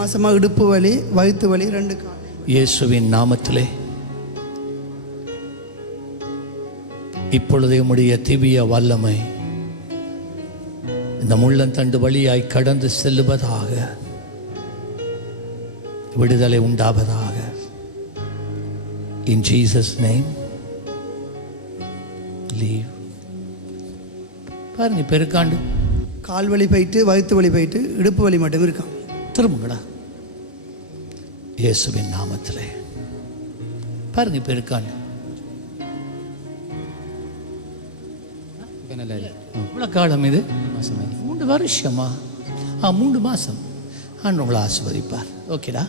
மாசமா இடுப்பு வலி, வயிற்று வலி, 2 கால். இயேசுவின் நாமத்திலே இப்பொழுதே உம்முடைய திவ்ய வல்லமை இந்த முள்ளந்தண்டு வழியாய் கடந்து செல்லுவதாக, விடுதலை உண்டாவதாக. In Jesus' name, leave. பாருங்க, பெருக்காண்டு கால் வலி போயிட்டு, வயிற்று வலி போயிட்டு, இடுப்பு வலி மட்டும் இருக்கான். திரும்புங்கடா இயேசுவின் நாமத்திலே. பாருங்க, பெருக்காண்டு இவ்வளோ காலம் இது 3 வருஷமா? 3 மாதம். உங்களை ஆசீர்வதிப்பார். ஓகேடா.